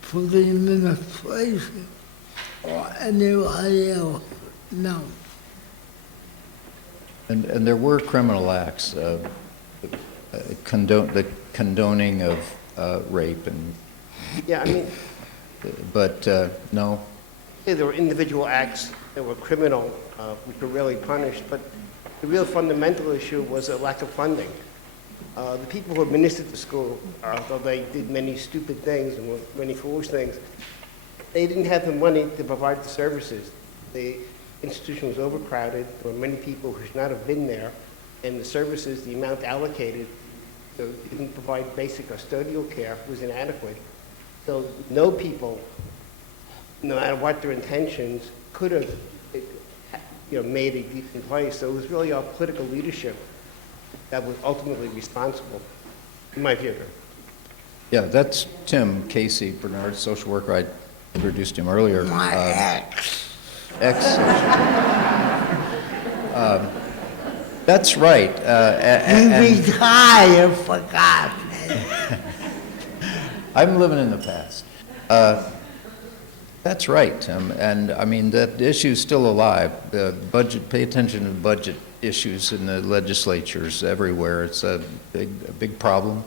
for the administration or anybody else, no. And there were criminal acts, the condoning of rape, and Yeah, I mean, but no. yeah, there were individual acts that were criminal, which were really punished, but the real fundamental issue was a lack of funding. The people who administered the school, although they did many stupid things and many foolish things, they didn't have the money to provide the services. The institution was overcrowded. There were many people who should not have been there, and the services, the amount allocated, so didn't provide basic custodial care, was inadequate. So no people, no matter what their intentions, could have, made a decent place. So it was really our political leadership that was ultimately responsible, in my view. Yeah, that's Tim Casey Bernard, social worker. I introduced him earlier. My ex. That's right. He retired, for God's sake. I'm living in the past. That's right, Tim. And I mean, that issue's still alive. Budget, pay attention to budget issues in the legislatures everywhere. It's a big problem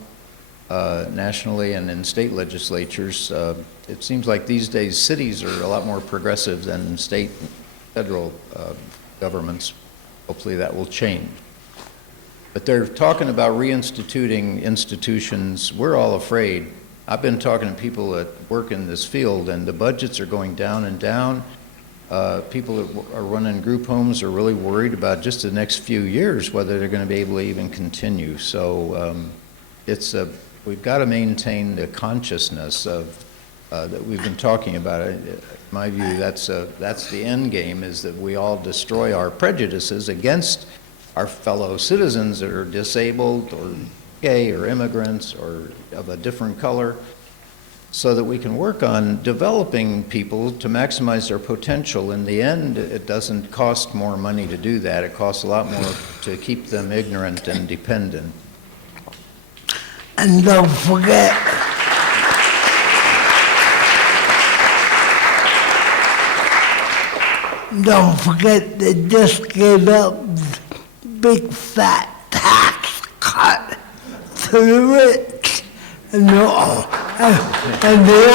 nationally and in state legislatures. It seems like these days cities are a lot more progressive than state and federal governments. Hopefully that will change. But they're talking about reinstituting institutions. We're all afraid. I've been talking to people that work in this field, and the budgets are going down and down. People that are running group homes are really worried about just the next few years, whether they're going to be able to even continue. So we've got to maintain the consciousness of that we've been talking about. In my view, that's the end game, is that we all destroy our prejudices against our fellow citizens that are disabled or gay or immigrants or of a different color, so that we can work on developing people to maximize their potential. In the end, it doesn't cost more money to do that. It costs a lot more to keep them ignorant and dependent. And don't forget, they just gave up big fat tax cut to the rich. And the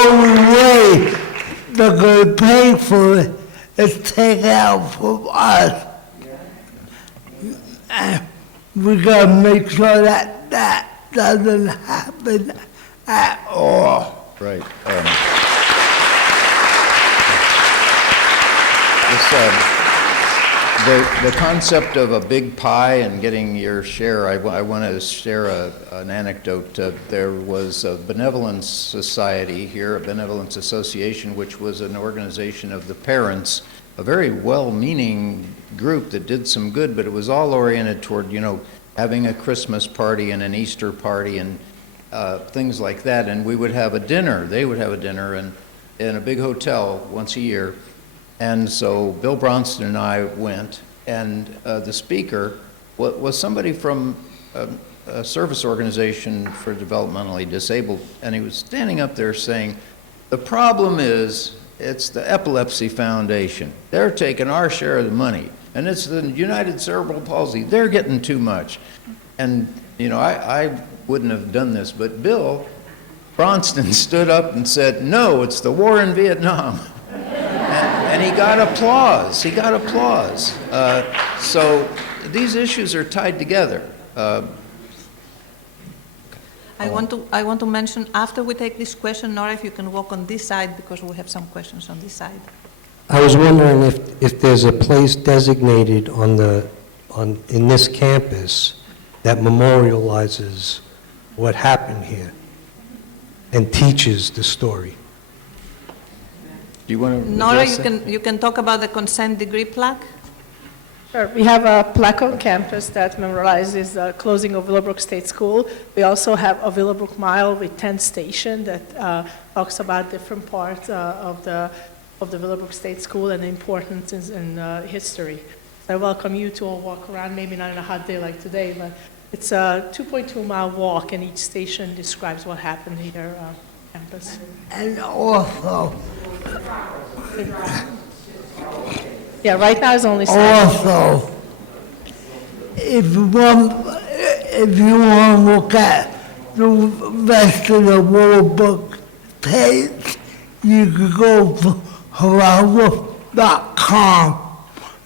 only way they're going to pay for it is take it out from us. And we got to make sure that doesn't happen at all. Right. The concept of a big pie and getting your share, I want to share an anecdote. There was a benevolence society here, a benevolence association, which was an organization of the parents, a very well-meaning group that did some good, but it was all oriented toward, having a Christmas party and an Easter party and things like that. And we would have a dinner, they would have a dinner in a big hotel once a year. And so Bill Braunston and I went, and the speaker was somebody from a service organization for developmentally disabled, and he was standing up there saying, the problem is, it's the Epilepsy Foundation. They're taking our share of the money, and it's the United Cerebral Palsy. They're getting too much. And, I wouldn't have done this, but Bill Braunston stood up and said, no, it's the war in Vietnam. And he got applause. So these issues are tied together. I want to mention, after we take this question, Nora, if you can walk on this side, because we have some questions on this side. I was wondering if there's a place designated in this campus that memorializes what happened here and teaches the story. Do you want to Nora, you can talk about the consent degree plaque. Sure. We have a plaque on campus that memorializes the closing of Willowbrook State School. We also have a Willowbrook Mile with 10 stations that talks about different parts of the of the Willowbrook State School and the importance in history. So I welcome you to all walk around, maybe not on a hot day like today, but it's a 2.2-mile walk, and each station describes what happened here on campus. And also, yeah, right now it's only also, if you want to look at the rest of the Willowbrook page, you can go to Geraldo.com.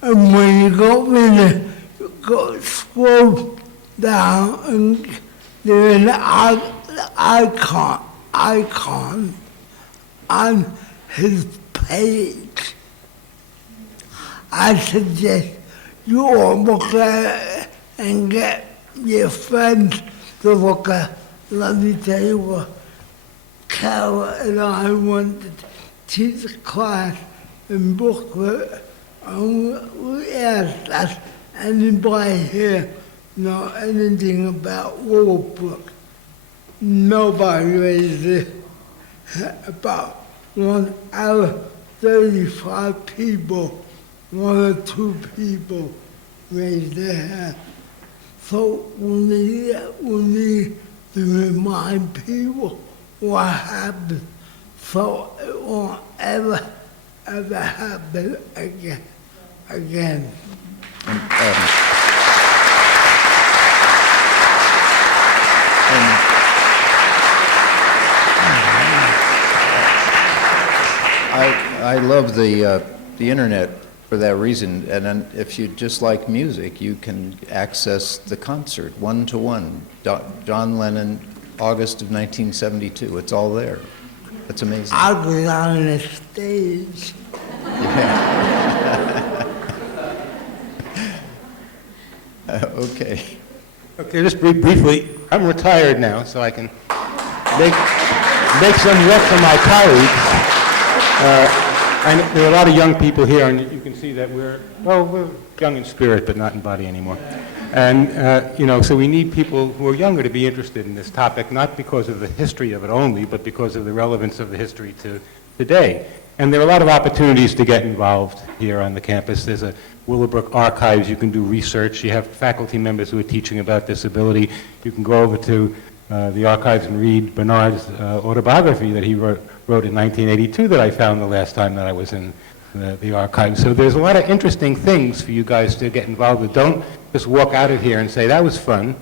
And when you go in there, you go scroll down and there's an icon on his page. I suggest you all look at it and get your friends to look at it. Let me tell you what, Carol and I went to teach a class in booklet, and we asked us, anybody here know anything about Willowbrook? Nobody raised it. About 1 out of 35 people, 1 or 2 people raised their hand. So we need to remind people what happened, so it won't ever happen again. I love the internet for that reason, and then if you just like music, you can access the concert one-to-one. John Lennon, August of 1972. It's all there. That's amazing. I was on the stage. Okay. Okay, just briefly, I'm retired now, so I can make some work for my colleagues. There are a lot of young people here, and you can see that we're young in spirit, but not in body anymore. And, so we need people who are younger to be interested in this topic, not because of the history of it only, but because of the relevance of the history to today. And there are a lot of opportunities to get involved here on the campus. There's a Willowbrook Archives. You can do research. You have faculty members who are teaching about disability. You can go over to the archives and read Bernard's autobiography that he wrote in 1982 that I found the last time that I was in the archives. So there's a lot of interesting things for you guys to get involved with. Don't just walk out of here and say, that was fun,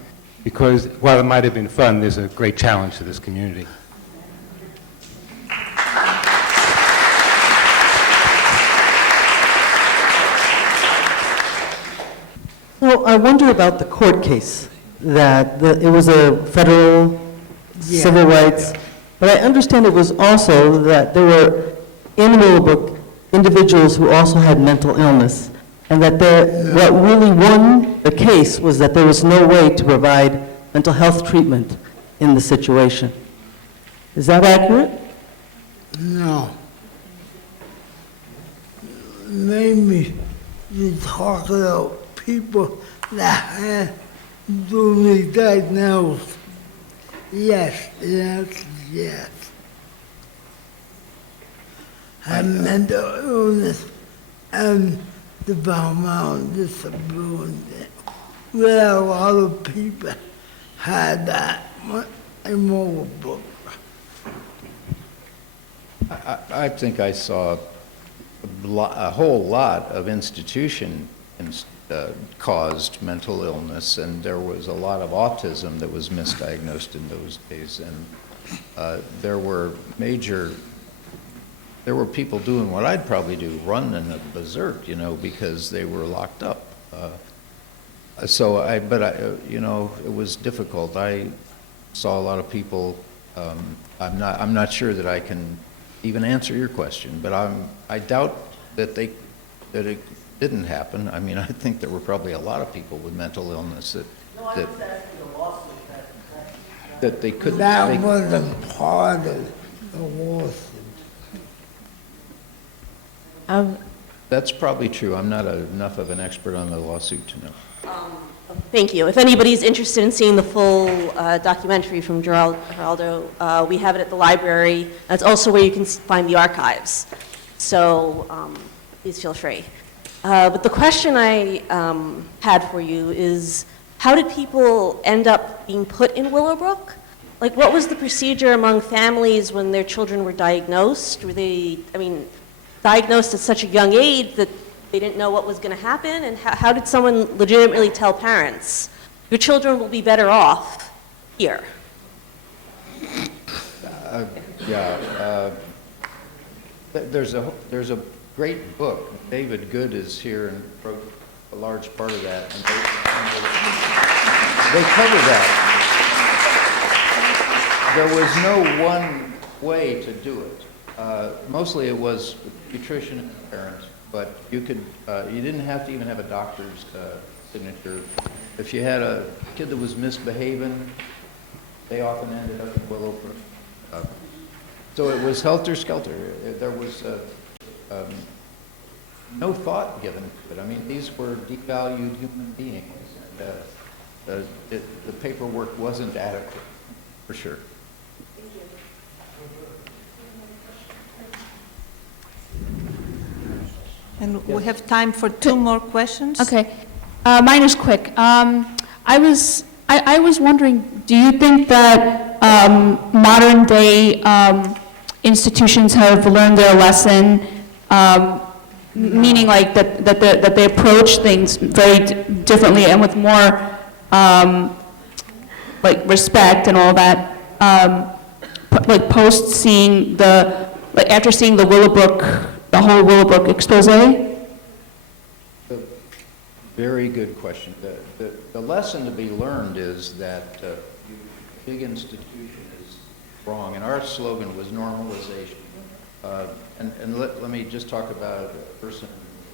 because while it might have been fun, there's a great challenge to this community. Well, I wonder about the court case, that it was a federal civil rights, but I understand it was also that there were in Willowbrook individuals who also had mental illness, and that what really won the case was that there was no way to provide mental health treatment in the situation. Is that accurate? No. Maybe you talk about people that had newly diagnosed. Yes. And mental illness and developmental disability. Well, a lot of people had that in Willowbrook. I think I saw a whole lot of institution caused mental illness, and there was a lot of autism that was misdiagnosed in those days, and there were people doing what I'd probably do, running a berserk, because they were locked up. It was difficult. I saw a lot of people. I'm not sure that I can even answer your question, but I doubt that it didn't happen. I mean, I think there were probably a lot of people with mental illness that they couldn't. That wasn't part of the lawsuit. That's probably true. I'm not enough of an expert on the lawsuit to know. Thank you. If anybody's interested in seeing the full documentary from Geraldo, we have it at the library. That's also where you can find the archives. So please feel free. But the question I had for you is, how did people end up being put in Willowbrook? Like, what was the procedure among families when their children were diagnosed? Were they, diagnosed at such a young age that they didn't know what was going to happen? And how did someone legitimately tell parents, your children will be better off here? There's a great book. David Good is here and wrote a large part of that. And they cover that. There was no one way to do it. Mostly it was nutrition and parents, but you didn't have to even have a doctor's signature. If you had a kid that was misbehaving, they often ended up in Willowbrook. So it was helter-skelter. There was no thought given to it. I mean, these were devalued human beings. The paperwork wasn't adequate, for sure. And we have time for 2 more questions. Okay. Mine is quick. I was wondering, do you think that modern day institutions have learned their lesson, meaning like that they approach things very differently and with more like respect and all that, like post seeing after seeing the whole Willowbrook expose? Very good question. The lesson to be learned is that big institution is wrong, and our slogan was normalization. And let me just talk about a person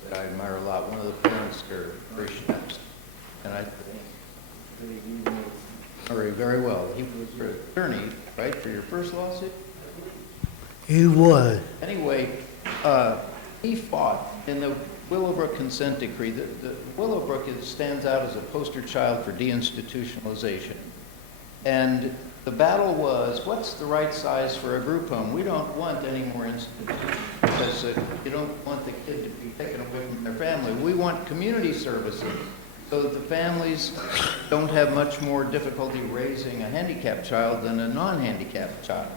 that I admire a lot. One of the parents here, Refreshments, and I think you know Murray very well. He was your attorney, right, for your first lawsuit? He was. Anyway, he fought in the Willowbrook consent decree. The Willowbrook stands out as a poster child for deinstitutionalization. And the battle was, what's the right size for a group home? We don't want any more institutions because you don't want the kid to be taken away from their family. We want community services so that the families don't have much more difficulty raising a handicapped child than a non-handicapped child.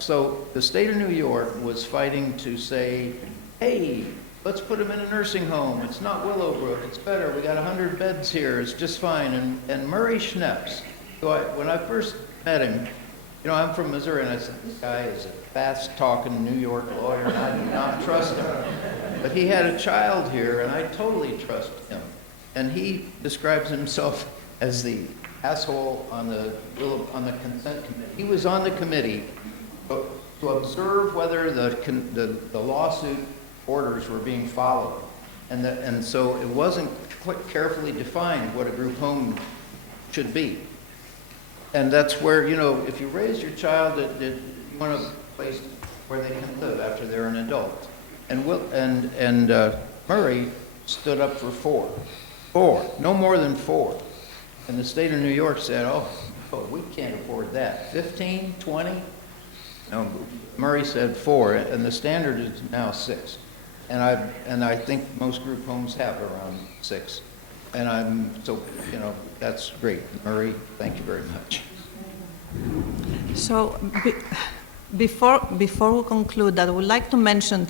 So the state of New York was fighting to say, hey, let's put him in a nursing home. It's not Willowbrook. It's better. We got 100 beds here. It's just fine. And Murray Schneps, when I first met him, I'm from Missouri, and I said, this guy is a fast-talking New York lawyer, and I do not trust him. But he had a child here, and I totally trust him. And he describes himself as the asshole on the consent committee. He was on the committee to observe whether the lawsuit orders were being followed. And so it wasn't quite carefully defined what a group home should be. And that's where, if you raise your child, you want a place where they can live after they're an adult. And Murray stood up for 4, no more than 4. And the state of New York said, oh, we can't afford that. 15, 20? No, Murray said 4, and the standard is now 6. And I think most group homes have around 6. And that's great. Murray, thank you very much. So before we conclude, I would like to mention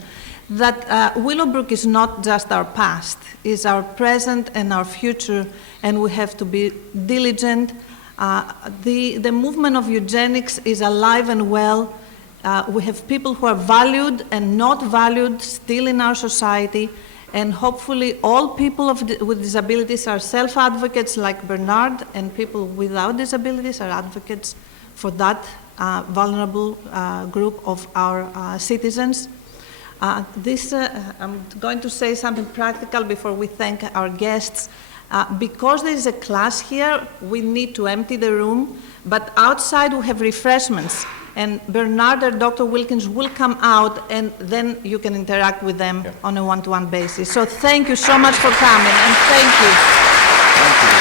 that Willowbrook is not just our past, it's our present and our future, and we have to be diligent. The movement of eugenics is alive and well. We have people who are valued and not valued still in our society, and hopefully all people with disabilities are self-advocates like Bernard, and people without disabilities are advocates for that vulnerable group of our citizens. I'm going to say something practical before we thank our guests. Because there is a class here, we need to empty the room, but outside we have refreshments. And Bernard or Dr. Wilkins will come out, and then you can interact with them on a one-to-one basis. So thank you so much for coming, and thank you. Thank you.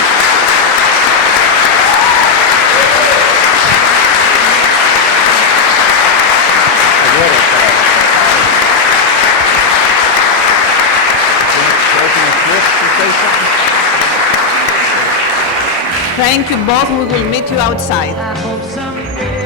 Thank you both. We will meet you outside. I hope someday